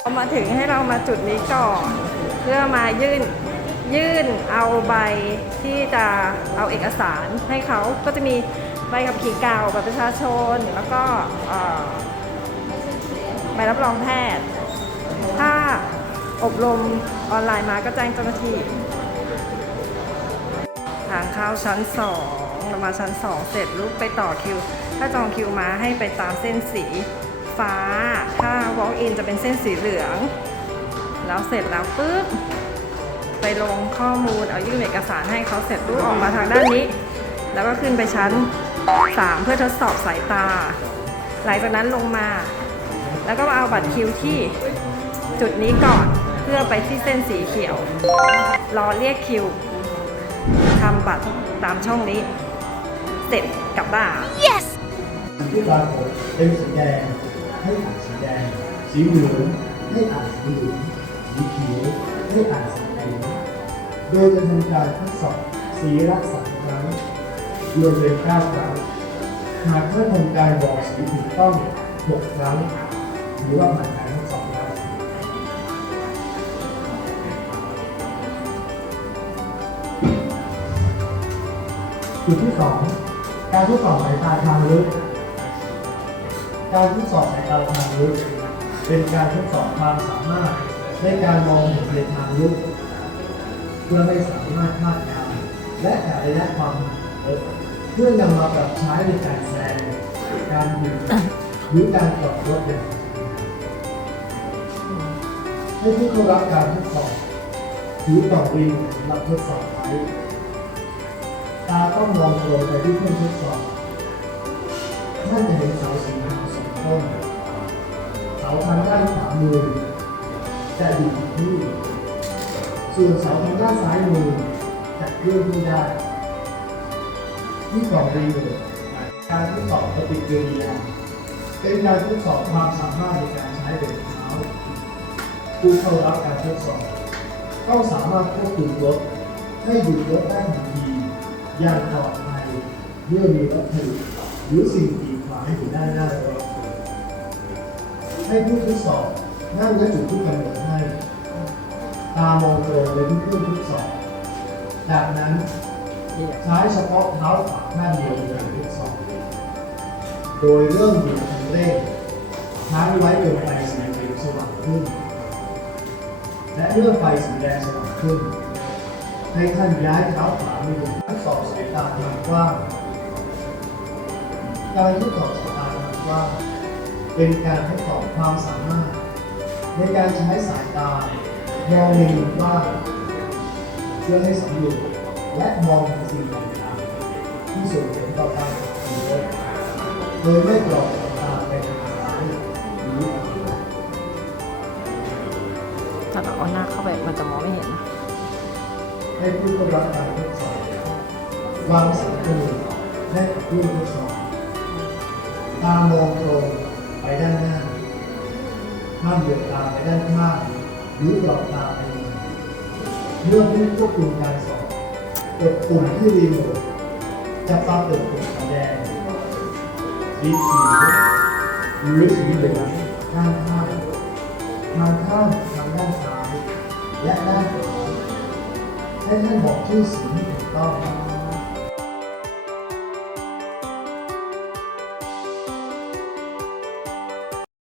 เอามาถึงให้เรามาจุดนี้ก่อน เพื่อมายื่นยื่นเอาใบที่จะเอาเอกสารให้เขาก็จะมีใบขับขี่เก่าบัตรประชาชน แล้วก็ใบรับรองแพทย์ ถ้าอบรมออนไลน์มาก็แจ้งเจ้าหน้าที่ ทางเข้าชั้นสองเรามาชั้นสองเสร็จลุกไปต่อคิว ถ้าจองคิวมาให้ไปตามเส้นสี ฟ้า ถ้า walk in จะเป็นเส้นสีเหลือง แล้วเสร็จแล้วปุ๊บ ไปลงข้อมูลเอายื่นเอกสารให้เขาเสร็จปุ๊บออกมาทางด้านนี้ แล้วก็ขึ้นไปชั้น 3 เพื่อทดสอบสายตา หลังจากนั้นลงมา แล้วก็มาเอาบัตรคิวที่จุดนี้ก่อนเพื่อไปที่เส้นสีเขียว รอเรียกคิวทำบัตรตามช่องนี้ เสร็จกลับบ้านที่ปรากฏเป็นสีแดง ให้อ่านสีแดง สีเหลืองให้อ่านสีเหลืองสีเขียวให้อ่านสีเขียวโดยจะทำการทดสอบสีละสามครั้งรวมเป็นเก้าครั้งหากเมื่อทำการบอกสีถูกต้องหกครั้งหรือว่าผ่านการทดสอบแล้วจุดที่สองการทดสอบสายตาทางลึก การทดสอบสายตาทางลึกเป็นการทดสอบความสามารถในการมองเห็นในทางลึกเพื่อให้สามารถคาดการณ์และกะระยะความเพื่อนำมาปรับใช้ในการแซงการหยุดหรือการจอดรถอย่างให้ผู้เข้ารับการทดสอบถือกล่องรีนสำหรับทดสอบไว้ตาต้องมองตรงไปที่เครื่องทดสอบท่านจะเห็นเสาสี มือจะอยู่ที่ส่วนเสาทางด้านซ้ายมือจะเคลื่อนที่ได้ ที่กองรีโมทการทดสอบปฏิกิริยาเป็นการทดสอบความสามารถในการใช้เดินเท้าผู้เข้ารับการทดสอบต้องสามารถควบคุมรถให้หยุดรถได้ทันทีอย่างปลอดภัยเมื่อมีวัตถุหรือสิ่งกีดขวางอยู่ด้านหน้ารถให้ผู้ทดสอบ นั่งณจุดที่กำหนดให้ ตามองตรงไปที่เครื่องทดสอบจากนั้นใช้เฉพาะเท้าขวาข้างเดียวในการทดสอบโดยเริ่มอยู่คันเร่งค้างไว้จนไฟสีเหลืองสว่างขึ้น และเมื่อไฟสีแดงสว่างขึ้น ให้ท่านย้ายเท้าขวาไปดูทดสอบสายตาทางกว้างการทดสอบสายตาทางกว้างเป็นการทดสอบความสามารถ ในการใช้สายตามองในมุมกว้างเพื่อให้สำรวจและมองสิ่งต่างๆที่ส่งผลต่อการขับโดยไม่กรอกสายตาไปทางซ้ายหรือทางขวาถ้าเราเอาหน้าเข้าไปมันจะมองไม่เห็นนะให้ผู้เข้ารับการทดสอบวางสายจมูกและผู้ทดสอบตามองตรงไปด้านหน้า ห้ามเหลือบตามไปด้านข้างหรือหลอกตามไปเมื่อผู้ควบคุมการสอบกดปุ่มที่รีโมทจะปรากฏปุ่มสีแดงสีเขียวหรือสีเหลืองข้างข้างทางข้างทางด้านซ้ายและด้านขวาให้ท่านบอกชื่อสีที่ถูกต้อง